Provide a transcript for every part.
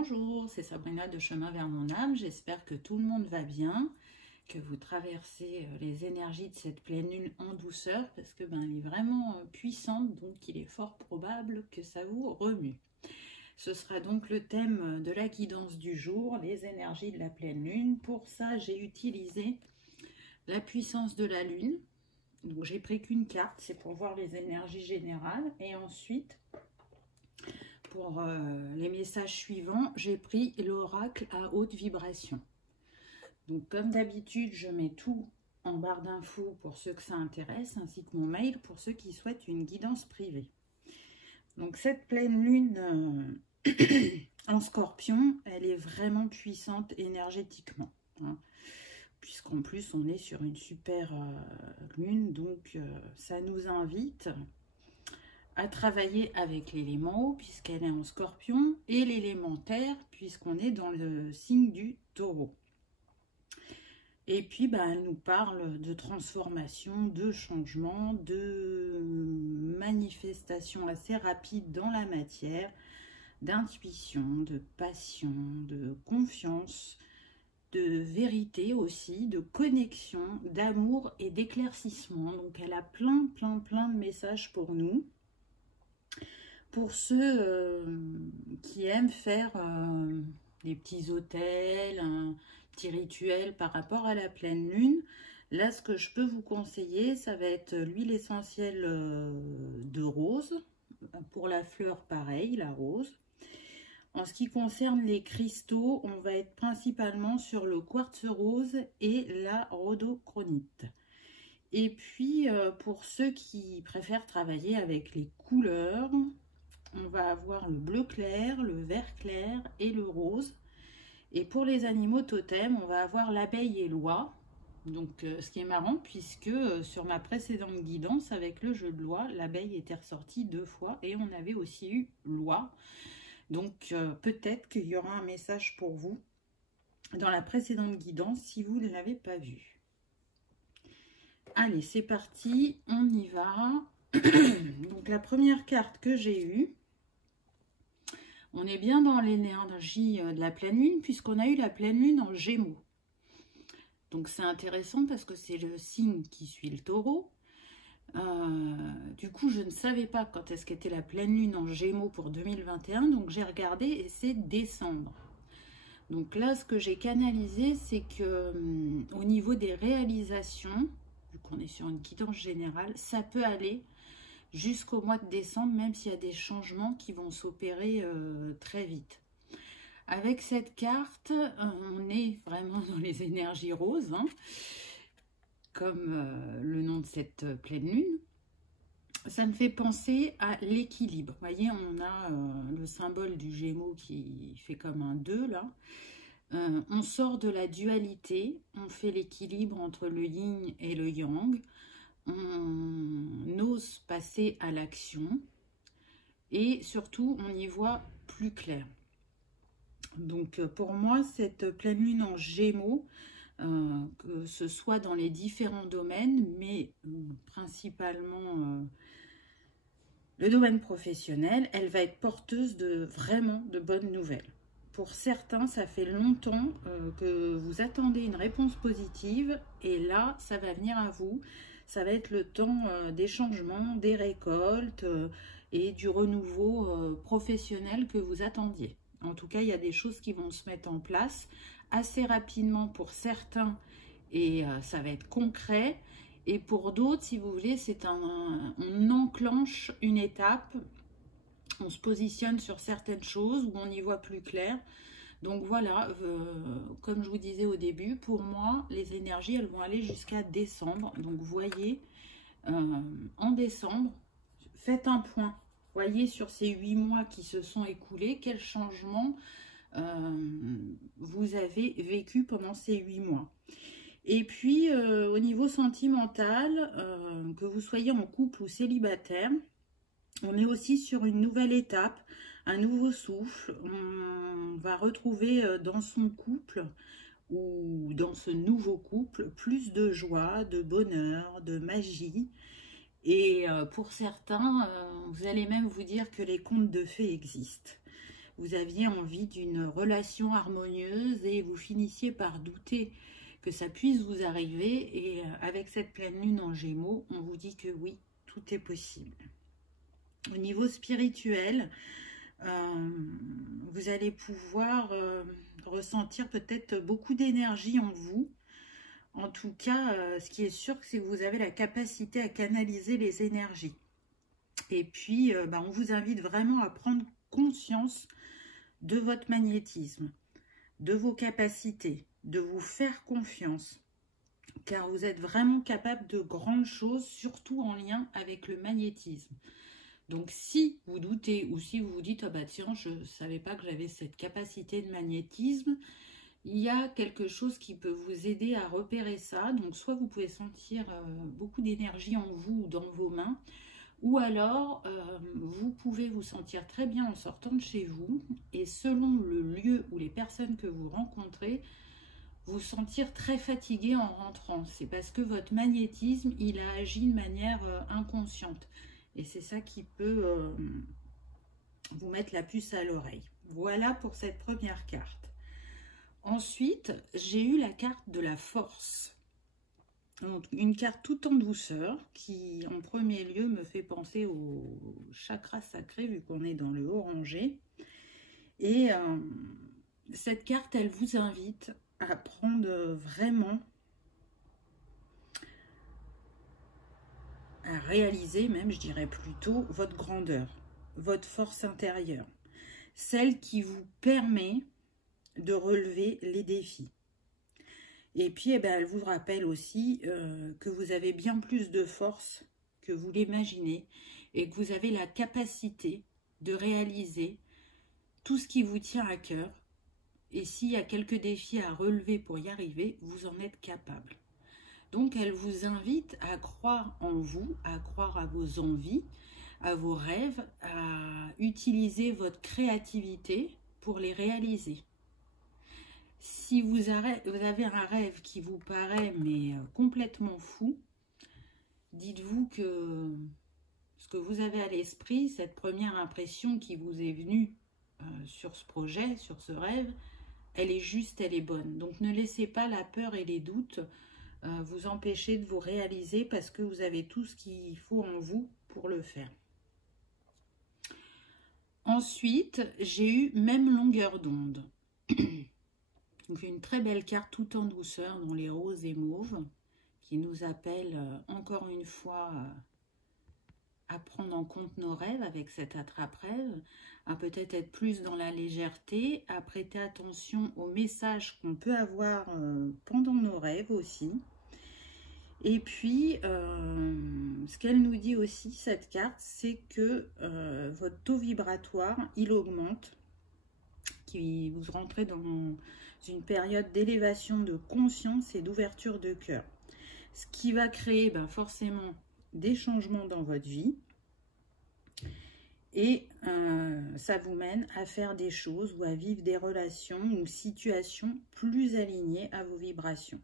Bonjour, c'est Sabrina de Chemin vers mon âme. J'espère que tout le monde va bien, que vous traversez les énergies de cette pleine lune en douceur parce que elle est vraiment puissante, donc il est fort probable que ça vous remue. Ce sera donc le thème de la guidance du jour, les énergies de la pleine lune. Pour ça, j'ai utilisé la puissance de la lune. Donc j'ai pris qu'une carte, c'est pour voir les énergies générales. Et ensuite, pour les messages suivants, j'ai pris l'oracle à haute vibration. Donc comme d'habitude, je mets tout en barre d'infos pour ceux que ça intéresse, ainsi que mon mail pour ceux qui souhaitent une guidance privée. Donc cette pleine lune en Scorpion, elle est vraiment puissante énergétiquement, hein, puisqu'en plus on est sur une super lune, donc ça nous invite à travailler avec l'élément eau puisqu'elle est en Scorpion et l'élément terre puisqu'on est dans le signe du Taureau. Et puis elle nous parle de transformation, de changement, de manifestation assez rapide dans la matière, d'intuition, de passion, de confiance, de vérité aussi, de connexion, d'amour et d'éclaircissement. Donc elle a plein de messages pour nous. Pour ceux qui aiment faire des petits hôtels, un petit rituel par rapport à la pleine lune, là ce que je peux vous conseiller, ça va être l'huile essentielle de rose. Pour la fleur, pareil, la rose. En ce qui concerne les cristaux, on va être principalement sur le quartz rose et la rhodocronite. Et puis, pour ceux qui préfèrent travailler avec les couleurs, on va avoir le bleu clair, le vert clair et le rose. Et pour les animaux totems, on va avoir l'abeille et l'oie. Donc, ce qui est marrant, puisque sur ma précédente guidance avec le jeu de l'oie, l'abeille était ressortie 2 fois et on avait aussi eu l'oie. Donc, peut-être qu'il y aura un message pour vous dans la précédente guidance si vous ne l'avez pas vu. Allez, c'est parti, on y va. Donc, la première carte que j'ai eue, on est bien dans l'énergie de la pleine lune puisqu'on a eu la pleine lune en Gémeaux. Donc, c'est intéressant parce que c'est le signe qui suit le Taureau. Du coup, je ne savais pas quand est-ce qu'était la pleine lune en Gémeaux pour 2021. Donc, j'ai regardé et c'est décembre. Donc là, ce que j'ai canalisé, c'est que au niveau des réalisations, vu qu'on est sur une guidance générale, ça peut aller jusqu'au mois de décembre, même s'il y a des changements qui vont s'opérer très vite. Avec cette carte, on est vraiment dans les énergies roses, hein, comme le nom de cette pleine lune. Ça me fait penser à l'équilibre. Vous voyez, on a le symbole du Gémeaux qui fait comme un 2 là. On sort de la dualité, on fait l'équilibre entre le yin et le yang. On ose passer à l'action et surtout on y voit plus clair. Donc pour moi, cette pleine lune en Gémeaux, que ce soit dans les différents domaines, mais principalement le domaine professionnel, elle va être porteuse de vraiment de bonnes nouvelles. Pour certains, ça fait longtemps que vous attendez une réponse positive et là, ça va venir à vous. Ça va être le temps des changements, des récoltes et du renouveau professionnel que vous attendiez. En tout cas, il y a des choses qui vont se mettre en place assez rapidement pour certains et ça va être concret. Et pour d'autres, si vous voulez, on enclenche une étape, on se positionne sur certaines choses où on y voit plus clair. Donc voilà, comme je vous disais au début, pour moi, les énergies, elles vont aller jusqu'à décembre. Donc vous voyez, en décembre, faites un point. Voyez sur ces 8 mois qui se sont écoulés, quels changements vous avez vécu pendant ces 8 mois. Et puis, au niveau sentimental, que vous soyez en couple ou célibataire, on est aussi sur une nouvelle étape, un nouveau souffle. On va retrouver dans son couple ou dans ce nouveau couple plus de joie, de bonheur, de magie. Et pour certains, vous allez même vous dire que les contes de fées existent. vous aviez envie d'une relation harmonieuse et vous finissiez par douter que ça puisse vous arriver. Et avec cette pleine lune en Gémeaux, on vous dit que oui, tout est possible. Au niveau spirituel, vous allez pouvoir ressentir peut-être beaucoup d'énergie en vous. En tout cas, ce qui est sûr, c'est que vous avez la capacité à canaliser les énergies. Et puis, on vous invite vraiment à prendre conscience de votre magnétisme, de vos capacités, de vous faire confiance. Car vous êtes vraiment capable de grandes choses, surtout en lien avec le magnétisme. Donc, si vous doutez ou si vous vous dites « Ah bah tiens, je ne savais pas que j'avais cette capacité de magnétisme », il y a quelque chose qui peut vous aider à repérer ça. Donc, soit vous pouvez sentir beaucoup d'énergie en vous ou dans vos mains, ou alors vous pouvez vous sentir très bien en sortant de chez vous et selon le lieu ou les personnes que vous rencontrez, vous sentir très fatigué en rentrant. C'est parce que votre magnétisme, il a agi de manière inconsciente. Et c'est ça qui peut vous mettre la puce à l'oreille. Voilà pour cette première carte. Ensuite, j'ai eu la carte de la force. Donc, une carte tout en douceur qui, en premier lieu, me fait penser au chakra sacré, vu qu'on est dans le orangé. Et cette carte, elle vous invite à prendre vraiment, à réaliser même, je dirais plutôt, votre grandeur, votre force intérieure. Celle qui vous permet de relever les défis. Et puis, elle vous rappelle aussi que vous avez bien plus de force que vous l'imaginez et que vous avez la capacité de réaliser tout ce qui vous tient à cœur. Et s'il y a quelques défis à relever pour y arriver, vous en êtes capable. Donc, elle vous invite à croire en vous, à croire à vos envies, à vos rêves, à utiliser votre créativité pour les réaliser. Si vous avez un rêve qui vous paraît mais complètement fou, dites-vous que ce que vous avez à l'esprit, cette première impression qui vous est venue sur ce projet, sur ce rêve, elle est juste, elle est bonne. Donc ne laissez pas la peur et les doutes vous empêcher de vous réaliser parce que vous avez tout ce qu'il faut en vous pour le faire. Ensuite, j'ai eu même longueur d'onde. Donc une très belle carte tout en douceur dans les roses et mauves qui nous appelle encore une fois à prendre en compte nos rêves avec cet attrape-rêve, à peut-être être plus dans la légèreté, à prêter attention aux messages qu'on peut avoir pendant nos rêves aussi. Et puis, ce qu'elle nous dit aussi, cette carte, c'est que votre taux vibratoire, il augmente, qui vous rentrez dans une période d'élévation de conscience et d'ouverture de cœur. Ce qui va créer forcément des changements dans votre vie. Et ça vous mène à faire des choses ou à vivre des relations ou situations plus alignées à vos vibrations.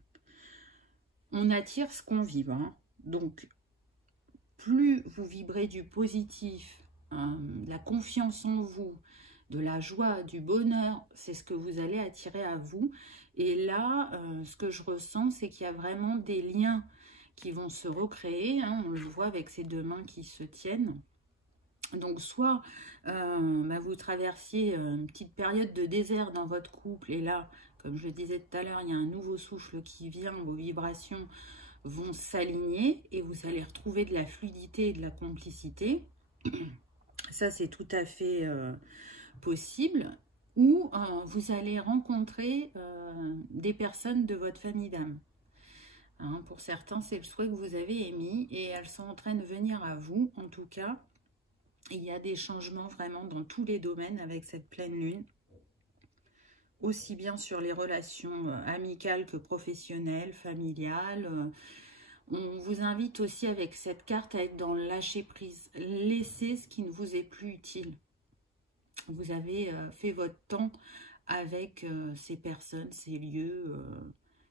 On attire ce qu'on vibre. Hein. Donc, plus vous vibrez du positif, de la confiance en vous, de la joie, du bonheur, c'est ce que vous allez attirer à vous. Et là, ce que je ressens, c'est qu'il y a vraiment des liens qui vont se recréer. Hein, on le voit avec ces deux mains qui se tiennent. Donc, soit vous traversiez une petite période de désert dans votre couple, et là, comme je le disais tout à l'heure, il y a un nouveau souffle qui vient, vos vibrations vont s'aligner et vous allez retrouver de la fluidité et de la complicité. Ça, c'est tout à fait possible. Ou vous allez rencontrer des personnes de votre famille d'âme. Hein, pour certains, c'est le souhait que vous avez émis et elles sont en train de venir à vous. En tout cas, il y a des changements vraiment dans tous les domaines avec cette pleine lune. Aussi bien sur les relations amicales que professionnelles, familiales. On vous invite aussi avec cette carte à être dans le lâcher prise. Laissez ce qui ne vous est plus utile. Vous avez fait votre temps avec ces personnes, ces lieux,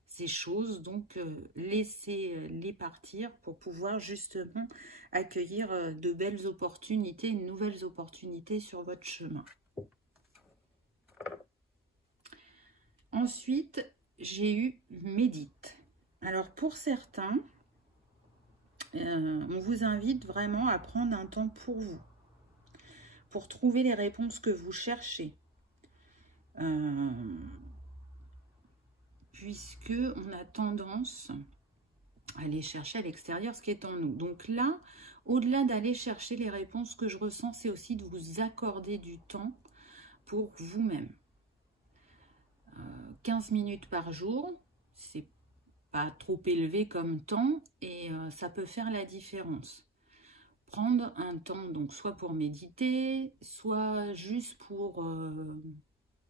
ces choses. Donc, laissez-les partir pour pouvoir justement accueillir de belles opportunités, de nouvelles opportunités sur votre chemin. Ensuite, j'ai eu médite. Alors pour certains, on vous invite vraiment à prendre un temps pour vous, pour trouver les réponses que vous cherchez. Puisque on a tendance à aller chercher à l'extérieur ce qui est en nous. Donc là, au-delà d'aller chercher les réponses que je ressens, c'est aussi de vous accorder du temps pour vous-même. 15 minutes par jour, c'est pas trop élevé comme temps et ça peut faire la différence. Prendre un temps, donc soit pour méditer, soit juste pour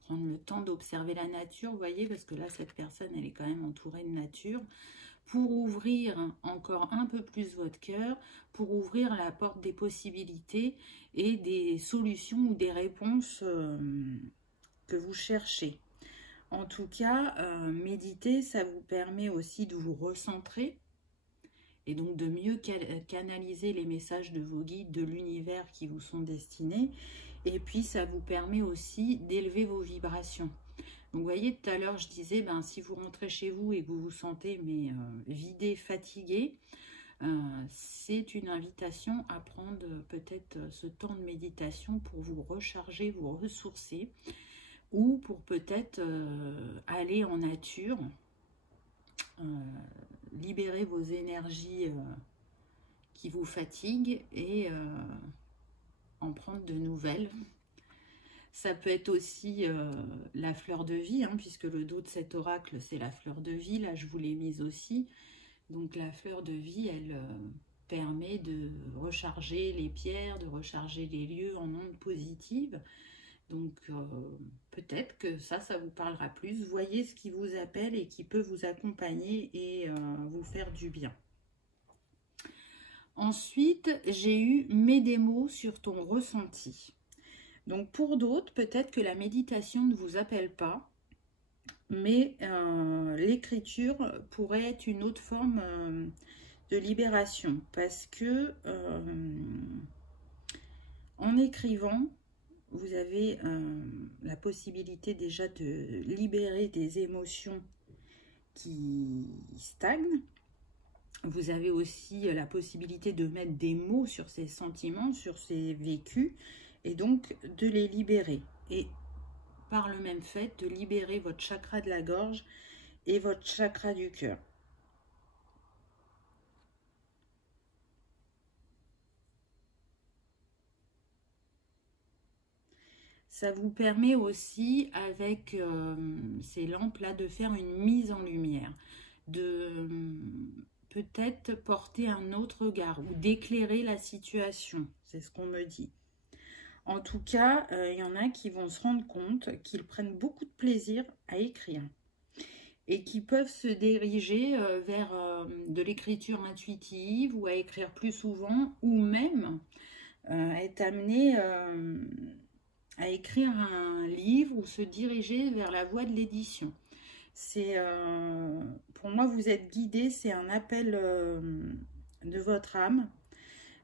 prendre le temps d'observer la nature, vous voyez, parce que là, cette personne, elle est quand même entourée de nature, pour ouvrir encore un peu plus votre cœur, pour ouvrir la porte des possibilités et des solutions ou des réponses que vous cherchez. En tout cas, méditer, ça vous permet aussi de vous recentrer et donc de mieux canaliser les messages de vos guides, de l'univers qui vous sont destinés. Et puis, ça vous permet aussi d'élever vos vibrations. Donc, vous voyez, tout à l'heure, je disais, ben, si vous rentrez chez vous et que vous vous sentez vidé, fatigué, c'est une invitation à prendre peut-être ce temps de méditation pour vous recharger, vous ressourcer, ou pour peut-être aller en nature, libérer vos énergies qui vous fatiguent et en prendre de nouvelles. Ça peut être aussi la fleur de vie, hein, puisque le dos de cet oracle, c'est la fleur de vie. Là, je vous l'ai mise aussi. Donc, la fleur de vie, elle permet de recharger les pierres, de recharger les lieux en ondes positives. Donc, peut-être que ça vous parlera plus. Voyez ce qui vous appelle et qui peut vous accompagner et vous faire du bien. Ensuite, j'ai eu mes démos sur ton ressenti. Donc, pour d'autres, peut-être que la méditation ne vous appelle pas, mais l'écriture pourrait être une autre forme de libération. Parce que en écrivant, vous avez la possibilité déjà de libérer des émotions qui stagnent. Vous avez aussi la possibilité de mettre des mots sur ces sentiments, sur ces vécus, et donc de les libérer. Et par le même fait, de libérer votre chakra de la gorge et votre chakra du cœur. Ça vous permet aussi, avec ces lampes-là, de faire une mise en lumière, de peut-être porter un autre regard ou d'éclairer la situation. C'est ce qu'on me dit. En tout cas, il y en a qui vont se rendre compte qu'ils prennent beaucoup de plaisir à écrire et qui peuvent se diriger vers de l'écriture intuitive ou à écrire plus souvent ou même être amené à écrire un livre ou se diriger vers la voie de l'édition. C'est pour moi, vous êtes guidé, c'est un appel de votre âme.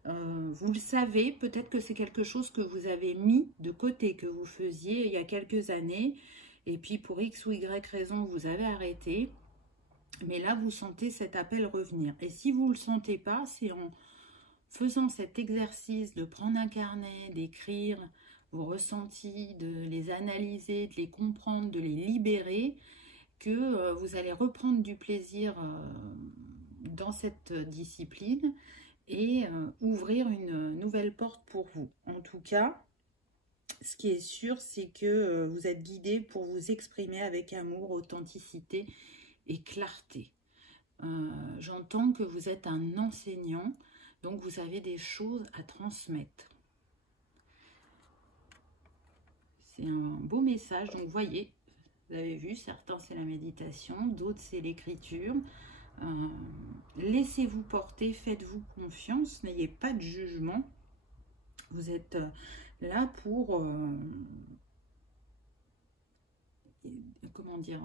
Vous le savez, peut-être que c'est quelque chose que vous avez mis de côté, que vous faisiez il y a quelques années, et puis pour X ou Y raison, vous avez arrêté. Mais là, vous sentez cet appel revenir. Et si vous ne le sentez pas, c'est en faisant cet exercice de prendre un carnet, d'écrire vos ressentis, de les analyser, de les comprendre, de les libérer, que vous allez reprendre du plaisir dans cette discipline et ouvrir une nouvelle porte pour vous. En tout cas, ce qui est sûr, c'est que vous êtes guidé pour vous exprimer avec amour, authenticité et clarté. J'entends que vous êtes un enseignant, donc vous avez des choses à transmettre. C'est un beau message, donc voyez, vous avez vu, certains c'est la méditation, d'autres c'est l'écriture. Laissez-vous porter, faites-vous confiance, n'ayez pas de jugement. Vous êtes là pour, comment dire,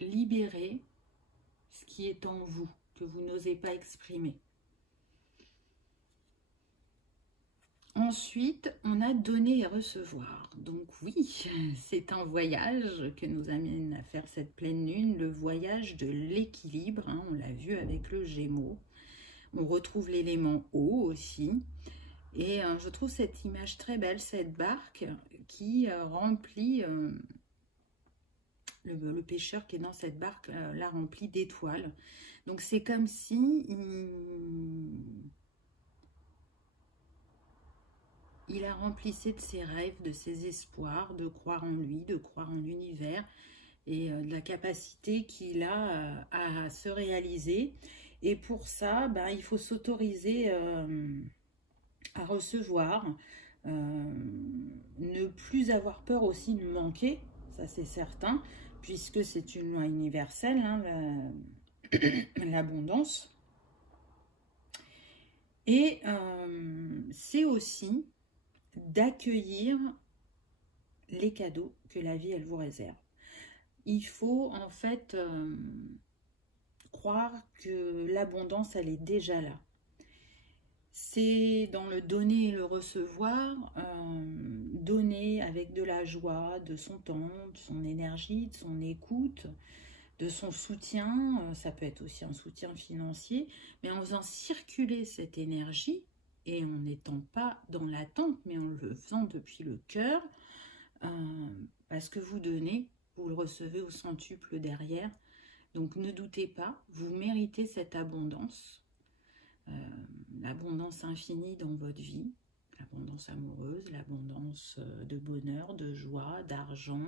libérer ce qui est en vous, que vous n'osez pas exprimer. Ensuite, on a donner et recevoir. Donc oui, c'est un voyage que nous amène à faire cette pleine lune, le voyage de l'équilibre, hein, on l'a vu avec le Gémeaux. On retrouve l'élément eau aussi. Et je trouve cette image très belle, cette barque qui remplit, le pêcheur qui est dans cette barque la remplit d'étoiles. Donc c'est comme si il a remplissé de ses rêves, de ses espoirs, de croire en lui, de croire en l'univers et de la capacité qu'il a à se réaliser. Et pour ça, ben, il faut s'autoriser à recevoir, ne plus avoir peur aussi de manquer, ça c'est certain, puisque c'est une loi universelle, hein, l'abondance. Et c'est aussi d'accueillir les cadeaux que la vie, elle vous réserve. Il faut en fait croire que l'abondance, elle est déjà là. C'est dans le donner et le recevoir, donner avec de la joie, de son temps, de son énergie, de son écoute, de son soutien, ça peut être aussi un soutien financier, mais en faisant circuler cette énergie et en n'étant pas dans l'attente, mais en le faisant depuis le cœur, parce que vous donnez, vous le recevez au centuple derrière. Donc ne doutez pas, vous méritez cette abondance, l'abondance infinie dans votre vie, l'abondance amoureuse, l'abondance de bonheur, de joie, d'argent,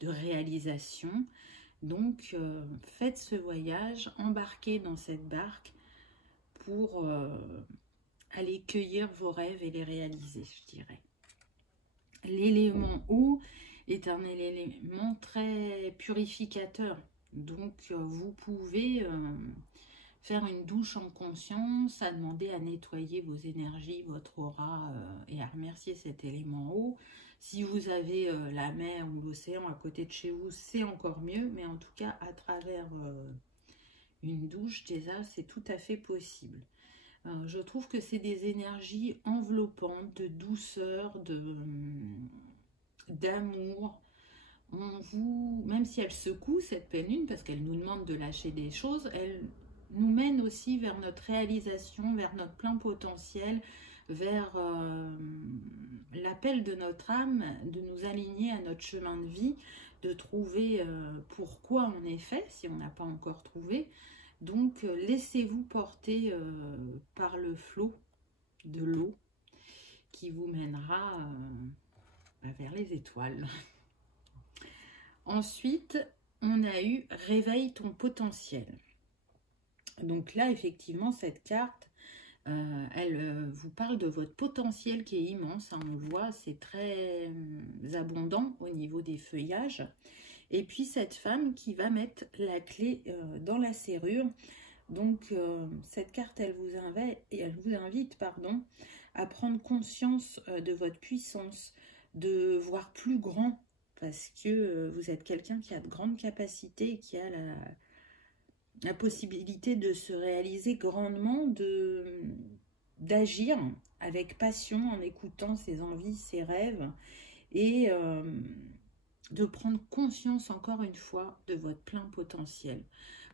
de réalisation. Donc faites ce voyage, embarquez dans cette barque pour aller cueillir vos rêves et les réaliser, je dirais. L'élément eau est un élément très purificateur. Donc vous pouvez faire une douche en conscience, à demander à nettoyer vos énergies, votre aura et à remercier cet élément eau. Si vous avez la mer ou l'océan à côté de chez vous, c'est encore mieux. Mais en tout cas, à travers une douche, déjà, c'est tout à fait possible. Je trouve que c'est des énergies enveloppantes, de douceur, d'amour. Même si elle secoue cette pleine lune, parce qu'elle nous demande de lâcher des choses, elle nous mène aussi vers notre réalisation, vers notre plein potentiel, vers l'appel de notre âme, de nous aligner à notre chemin de vie, de trouver pourquoi on est fait, si on n'a pas encore trouvé. Donc laissez-vous porter par le flot de l'eau qui vous mènera vers les étoiles. Ensuite, on a eu « Réveille ton potentiel ». Donc là, effectivement, cette carte, elle vous parle de votre potentiel qui est immense. Hein, on le voit, c'est très abondant au niveau des feuillages. Et puis, cette femme qui va mettre la clé dans la serrure. Donc, cette carte, elle vous invite à prendre conscience de votre puissance, de voir plus grand, parce que vous êtes quelqu'un qui a de grandes capacités et qui a la possibilité de se réaliser grandement, d'agir avec passion en écoutant ses envies, ses rêves et de prendre conscience encore une fois de votre plein potentiel.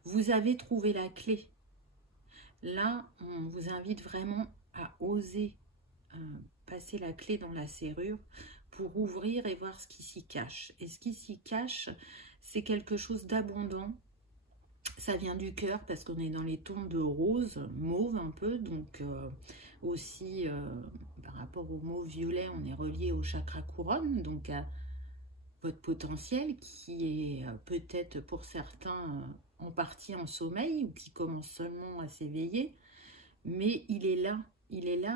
Vous avez trouvé la clé. Là, on vous invite vraiment à oser passer la clé dans la serrure pour ouvrir et voir ce qui s'y cache. Et ce qui s'y cache, c'est quelque chose d'abondant. Ça vient du cœur parce qu'on est dans les tons de rose, mauve un peu, donc aussi par rapport au mauve violet, on est relié au chakra couronne, donc à votre potentiel qui est peut-être pour certains en partie en sommeil ou qui commence seulement à s'éveiller, mais il est là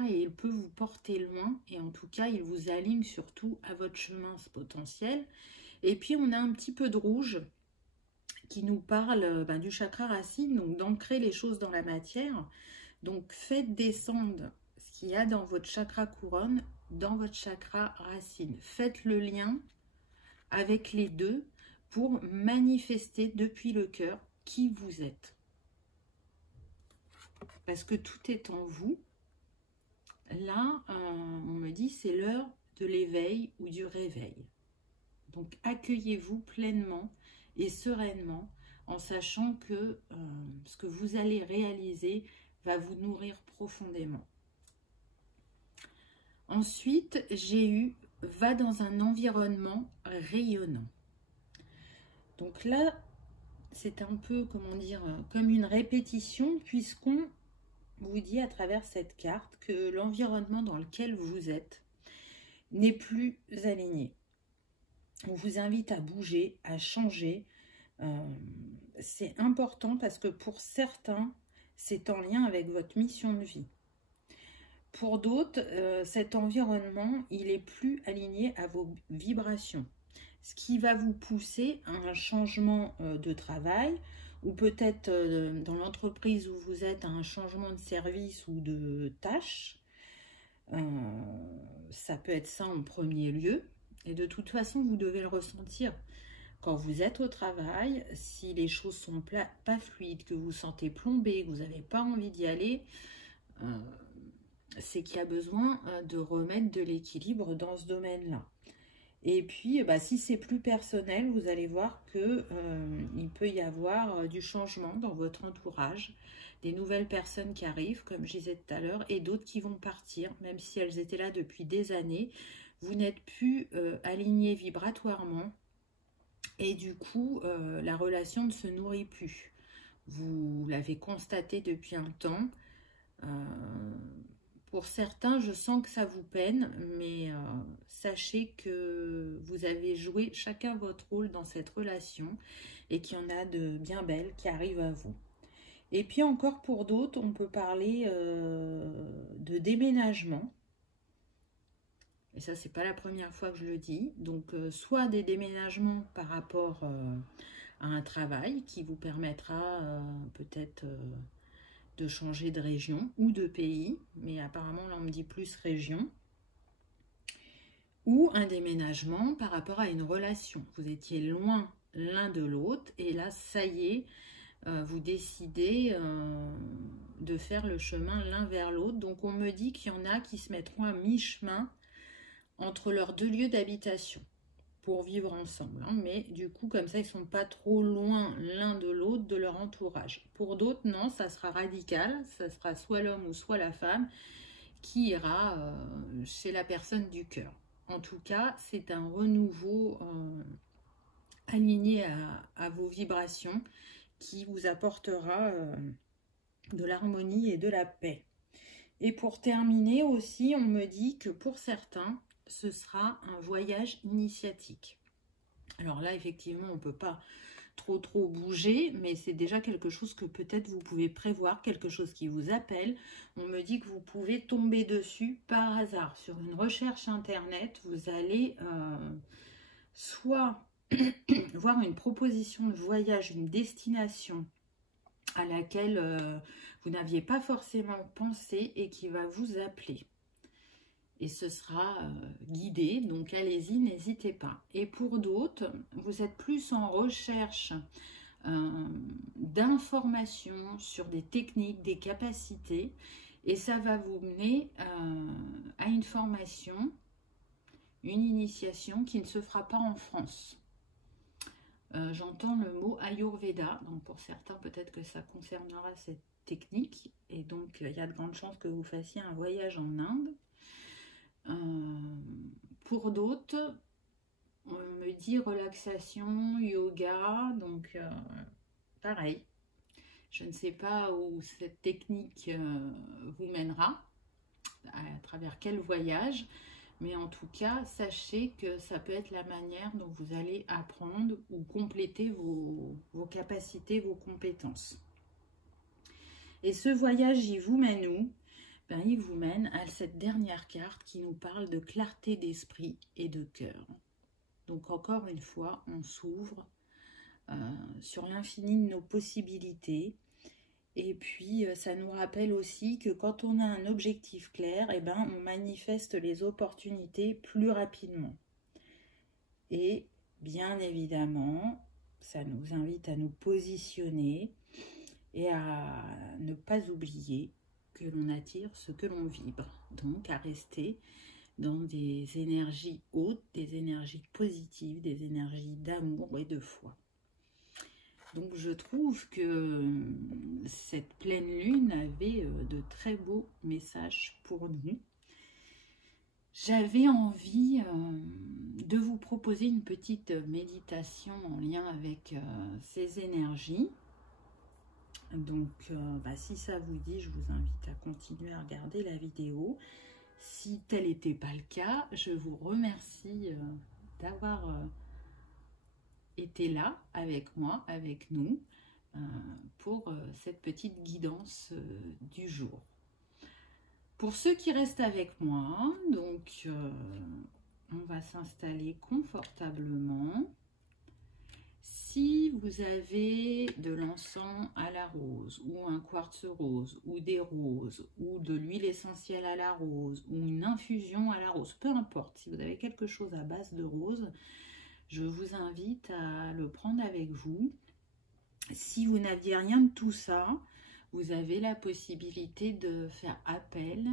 et il peut vous porter loin et en tout cas il vous aligne surtout à votre chemin, ce potentiel. Et puis on a un petit peu de rouge qui nous parle du chakra racine, donc d'ancrer les choses dans la matière. Donc faites descendre ce qu'il y a dans votre chakra couronne, dans votre chakra racine. Faites le lien avec les deux pour manifester depuis le cœur qui vous êtes. Parce que tout est en vous. là, on me dit c'est l'heure de l'éveil ou du réveil. Donc accueillez-vous pleinement et sereinement en sachant que ce que vous allez réaliser va vous nourrir profondément. Ensuite, j'ai eu « va dans un environnement rayonnant ». Donc là, c'est un peu, comment dire, comme une répétition puisqu'on vous dit à travers cette carte que l'environnement dans lequel vous êtes n'est plus aligné. On vous invite à bouger, à changer. C'est important parce que pour certains, c'est en lien avec votre mission de vie. Pour d'autres, cet environnement, il est plus aligné à vos vibrations. Ce qui va vous pousser à un changement de travail ou peut-être dans l'entreprise où vous êtes, à un changement de service ou de tâche. Ça peut être ça en premier lieu. Et de toute façon, vous devez le ressentir. Quand vous êtes au travail, si les choses sont pas fluides, que vous vous sentez plombé, que vous n'avez pas envie d'y aller, c'est qu'il y a besoin de remettre de l'équilibre dans ce domaine-là. Et puis, si c'est plus personnel, vous allez voir que il peut y avoir du changement dans votre entourage, des nouvelles personnes qui arrivent, comme je disais tout à l'heure, et d'autres qui vont partir, même si elles étaient là depuis des années. Vous n'êtes plus aligné vibratoirement, et du coup, la relation ne se nourrit plus. Vous l'avez constaté depuis un temps. Pour certains, je sens que ça vous peine, mais sachez que vous avez joué chacun votre rôle dans cette relation et qu'il y en a de bien belles qui arrivent à vous. Et puis encore pour d'autres, on peut parler de déménagement. Et ça, c'est pas la première fois que je le dis. Donc, soit des déménagements par rapport à un travail qui vous permettra peut-être de changer de région ou de pays, mais apparemment là on me dit plus région, ou un déménagement par rapport à une relation. Vous étiez loin l'un de l'autre et là ça y est, vous décidez de faire le chemin l'un vers l'autre. Donc on me dit qu'il y en a qui se mettront à mi-chemin entre leurs deux lieux d'habitation pour vivre ensemble, hein. Mais du coup comme ça ils sont pas trop loin l'un de l'autre de leur entourage. Pour d'autres non, ça sera radical, ça sera soit l'homme ou soit la femme qui ira chez la personne du cœur. En tout cas c'est un renouveau aligné à vos vibrations qui vous apportera de l'harmonie et de la paix. Et pour terminer aussi, on me dit que pour certains ce sera un voyage initiatique. Alors là, effectivement, on ne peut pas trop bouger, mais c'est déjà quelque chose que peut-être vous pouvez prévoir, quelque chose qui vous appelle. On me dit que vous pouvez tomber dessus par hasard. Sur une recherche internet, vous allez soit voir une proposition de voyage, une destination à laquelle vous n'aviez pas forcément pensé et qui va vous appeler. Et ce sera guidé, donc allez-y, n'hésitez pas. Et pour d'autres, vous êtes plus en recherche d'informations sur des techniques, des capacités, et ça va vous mener à une formation, une initiation qui ne se fera pas en France. J'entends le mot Ayurveda, donc pour certains peut-être que ça concernera cette technique, et donc il y a de grandes chances que vous fassiez un voyage en Inde. Pour d'autres, on me dit relaxation, yoga, donc pareil. Je ne sais pas où cette technique vous mènera, à travers quel voyage, mais en tout cas, sachez que ça peut être la manière dont vous allez apprendre ou compléter vos capacités, vos compétences. Et ce voyage, il vous mène où ? Ben, il vous mène à cette dernière carte qui nous parle de clarté d'esprit et de cœur. Donc encore une fois, on s'ouvre sur l'infini de nos possibilités. Et puis, ça nous rappelle aussi que quand on a un objectif clair, eh ben, on manifeste les opportunités plus rapidement. Et bien évidemment, ça nous invite à nous positionner et à ne pas oublier que l'on attire ce que l'on vibre. Donc à rester dans des énergies hautes, des énergies positives, des énergies d'amour et de foi. Donc je trouve que cette pleine lune avait de très beaux messages pour nous. J'avais envie de vous proposer une petite méditation en lien avec ces énergies. Donc si ça vous dit, je vous invite à continuer à regarder la vidéo. Si tel n'était pas le cas, je vous remercie d'avoir été là avec moi, avec nous, pour cette petite guidance du jour. Pour ceux qui restent avec moi, donc on va s'installer confortablement. Si vous avez de l'encens à la rose, ou un quartz rose, ou des roses, ou de l'huile essentielle à la rose, ou une infusion à la rose, peu importe, si vous avez quelque chose à base de rose, je vous invite à le prendre avec vous. Si vous n'aviez rien de tout ça, vous avez la possibilité de faire appel,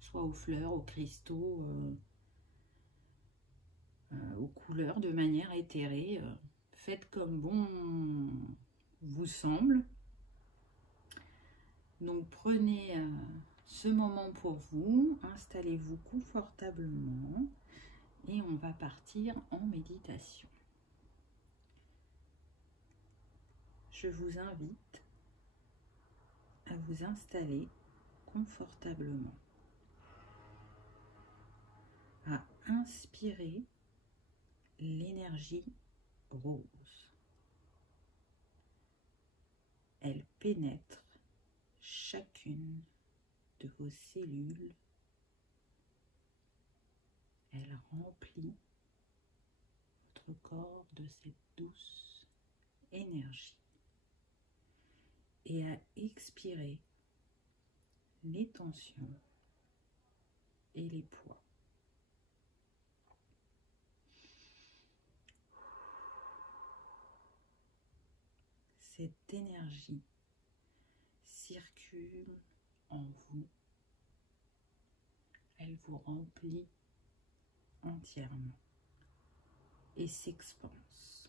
soit aux fleurs, aux cristaux, aux couleurs, de manière éthérée. Faites comme bon vous semble. Donc prenez ce moment pour vous, installez-vous confortablement et on va partir en méditation. Je vous invite à vous installer confortablement, à inspirer l'énergie rose. Elle pénètre chacune de vos cellules. Elle remplit votre corps de cette douce énergie. Et à expirer les tensions et les poids. Cette énergie circule en vous. Elle vous remplit entièrement et s'expanse.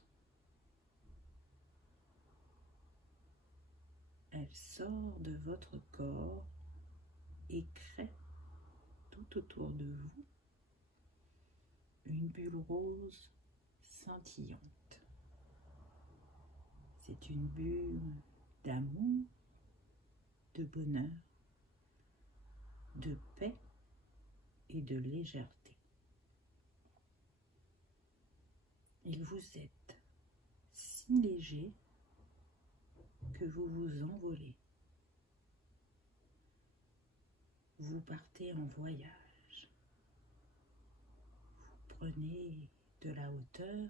Elle sort de votre corps et crée tout autour de vous une bulle rose scintillante. C'est une bulle d'amour, de bonheur, de paix et de légèreté. Et vous êtes si léger que vous vous envolez. Vous partez en voyage. Vous prenez de la hauteur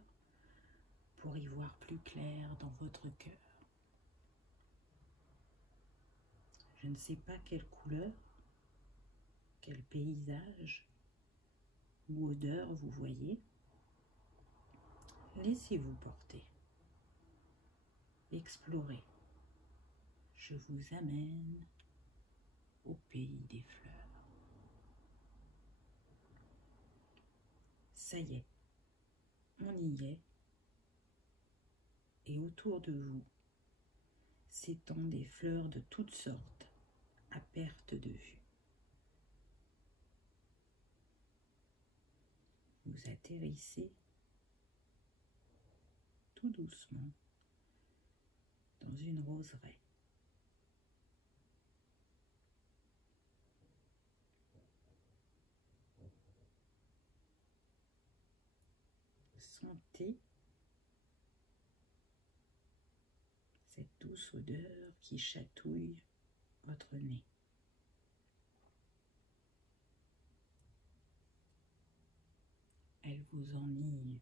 pour y voir plus clair dans votre cœur. Je ne sais pas quelle couleur, quel paysage ou odeur vous voyez. Laissez-vous porter. Explorez. Je vous amène au pays des fleurs. Ça y est, on y est. Et autour de vous s'étendent des fleurs de toutes sortes à perte de vue. Vous atterrissez tout doucement dans une roseraie. Sentez cette douce odeur qui chatouille votre nez. Elle vous enivre.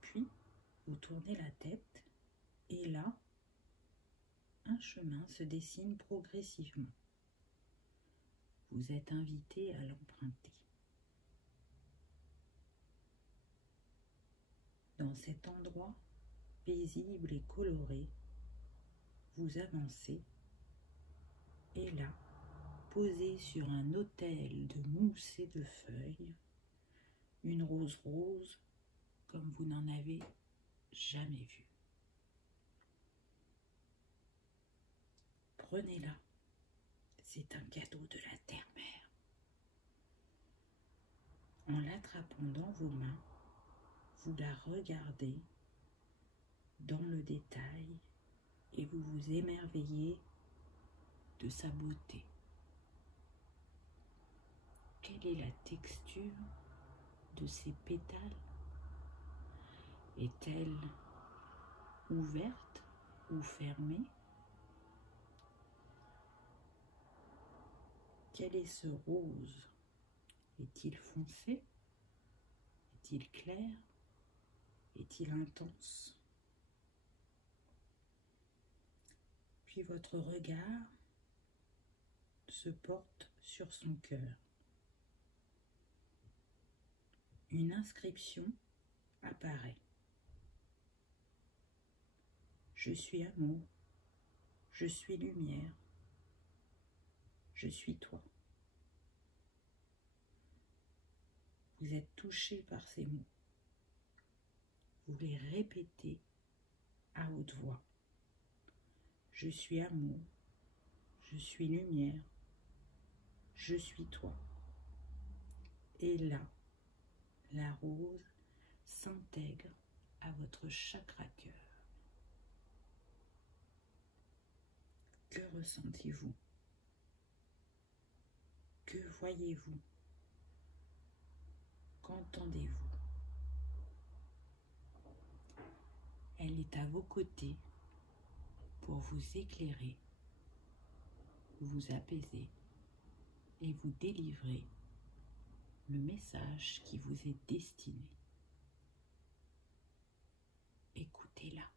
Puis, vous tournez la tête et là, un chemin se dessine progressivement. Vous êtes invité à l'emprunter. Dans cet endroit paisible et coloré, vous avancez et là, posée sur un autel de mousse et de feuilles, une rose rose comme vous n'en avez jamais vu. Prenez-la, c'est un cadeau de la terre-mère. En l'attrapant dans vos mains, vous la regardez dans le détail et vous vous émerveillez de sa beauté. Quelle est la texture de ses pétales? Est-elle ouverte ou fermée? Quel est ce rose? Est-il foncé? Est-il clair? Est-il intense? Puis votre regard se porte sur son cœur. Une inscription apparaît. Je suis amour, je suis lumière, je suis toi. Vous êtes touché par ces mots. Vous les répétez à haute voix. Je suis amour, je suis lumière, je suis toi. Et là, la rose s'intègre à votre chakra cœur. Que ressentez-vous? Que voyez-vous? Qu'entendez-vous? Elle est à vos côtés pour vous éclairer, vous apaiser et vous délivrer le message qui vous est destiné. Écoutez-la.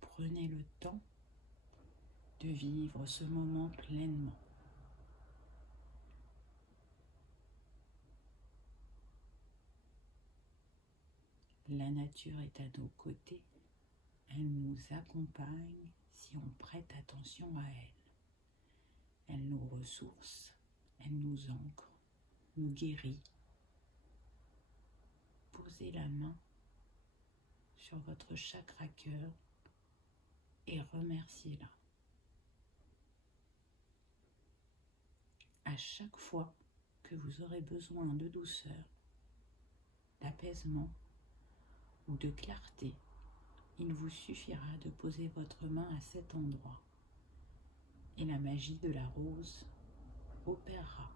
Prenez le temps de vivre ce moment pleinement. La nature est à nos côtés. Elle nous accompagne si on prête attention à elle. Elle nous ressource, elle nous ancre, nous guérit. Posez la main sur votre chakra cœur et remerciez-la. À chaque fois que vous aurez besoin de douceur, d'apaisement ou de clarté, il vous suffira de poser votre main à cet endroit et la magie de la rose opérera.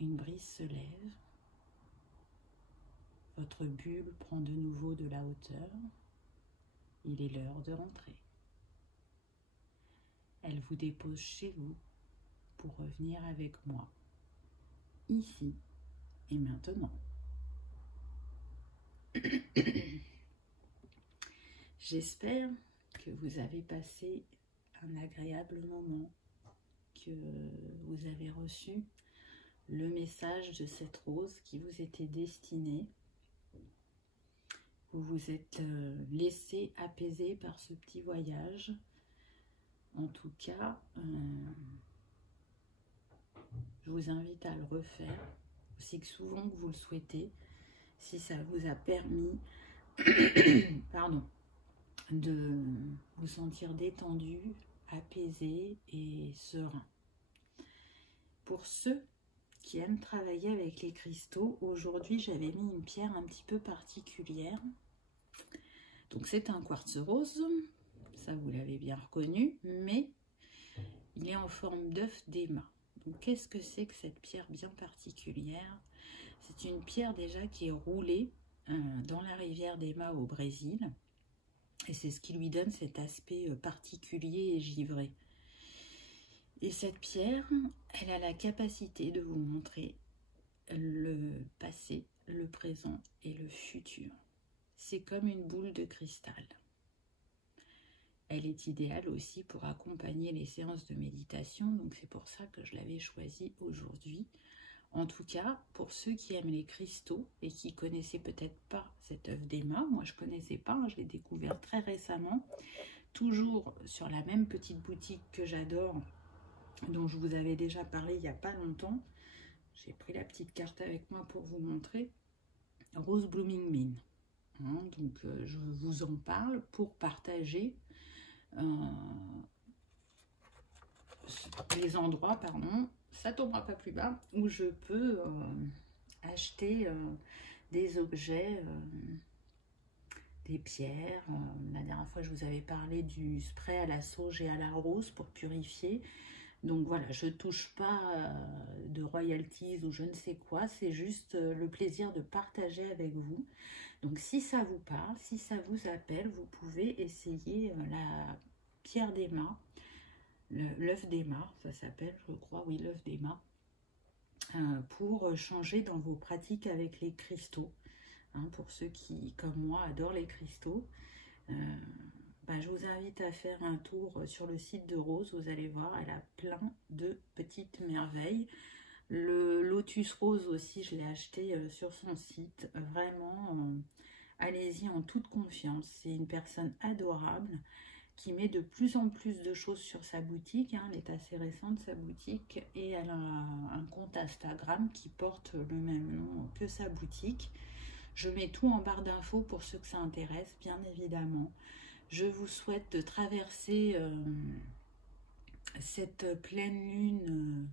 Une brise se lève, votre bulle prend de nouveau de la hauteur, il est l'heure de rentrer. Elle vous dépose chez vous pour revenir avec moi, ici et maintenant. J'espère que vous avez passé un agréable moment, que vous avez reçu le message de cette rose qui vous était destinée. Vous vous êtes laissé apaiser par ce petit voyage. En tout cas, je vous invite à le refaire, aussi que souvent que vous le souhaitez, si ça vous a permis de vous sentir détendu, apaisé et serein. Pour ceux qui aiment travailler avec les cristaux, aujourd'hui j'avais mis une pierre un petit peu particulière. Donc c'est un quartz rose, ça vous l'avez bien reconnu, mais il est en forme d'œuf d'éma. Donc qu'est-ce que c'est que cette pierre bien particulière? C'est une pierre déjà qui est roulée dans la rivière d'Ema au Brésil. Et c'est ce qui lui donne cet aspect particulier et givré. Et cette pierre, elle a la capacité de vous montrer le passé, le présent et le futur. C'est comme une boule de cristal. Elle est idéale aussi pour accompagner les séances de méditation, donc c'est pour ça que je l'avais choisie aujourd'hui En tout cas, pour ceux qui aiment les cristaux et qui connaissaient peut-être pas cette œuf d'Emma, moi je connaissais pas, hein, je l'ai découvert très récemment, toujours sur la même petite boutique que j'adore, dont je vous avais déjà parlé il n'y a pas longtemps. J'ai pris la petite carte avec moi pour vous montrer. Rose Blooming Mine. Hein, donc je vous en parle pour partager les endroits, pardon, ça tombera pas plus bas, où je peux acheter des objets, des pierres. La dernière fois, je vous avais parlé du spray à la sauge et à la rose pour purifier. Donc voilà, je ne touche pas de royalties ou je ne sais quoi, c'est juste le plaisir de partager avec vous. Donc si ça vous parle, si ça vous appelle, vous pouvez essayer la pierre d'Emma, l'œuf d'Emma, ça s'appelle, je crois, oui, l'œuf d'Emma, pour changer dans vos pratiques avec les cristaux. Hein, pour ceux qui, comme moi, adorent les cristaux, je vous invite à faire un tour sur le site de Rose. Vous allez voir, elle a plein de petites merveilles. Le lotus rose aussi, je l'ai acheté sur son site. Vraiment, allez-y en toute confiance. C'est une personne adorable qui met de plus en plus de choses sur sa boutique. Hein. Elle est assez récente, sa boutique. Et elle a un compte Instagram qui porte le même nom que sa boutique. Je mets tout en barre d'infos pour ceux que ça intéresse, bien évidemment. Je vous souhaite de traverser cette pleine lune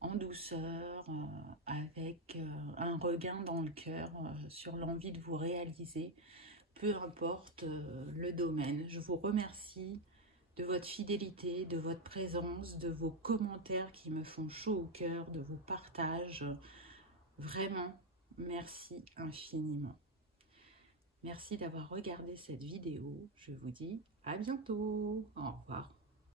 en douceur, avec un regain dans le cœur sur l'envie de vous réaliser, peu importe le domaine. Je vous remercie de votre fidélité, de votre présence, de vos commentaires qui me font chaud au cœur, de vos partages. Vraiment, merci infiniment. Merci d'avoir regardé cette vidéo. Je vous dis à bientôt. Au revoir.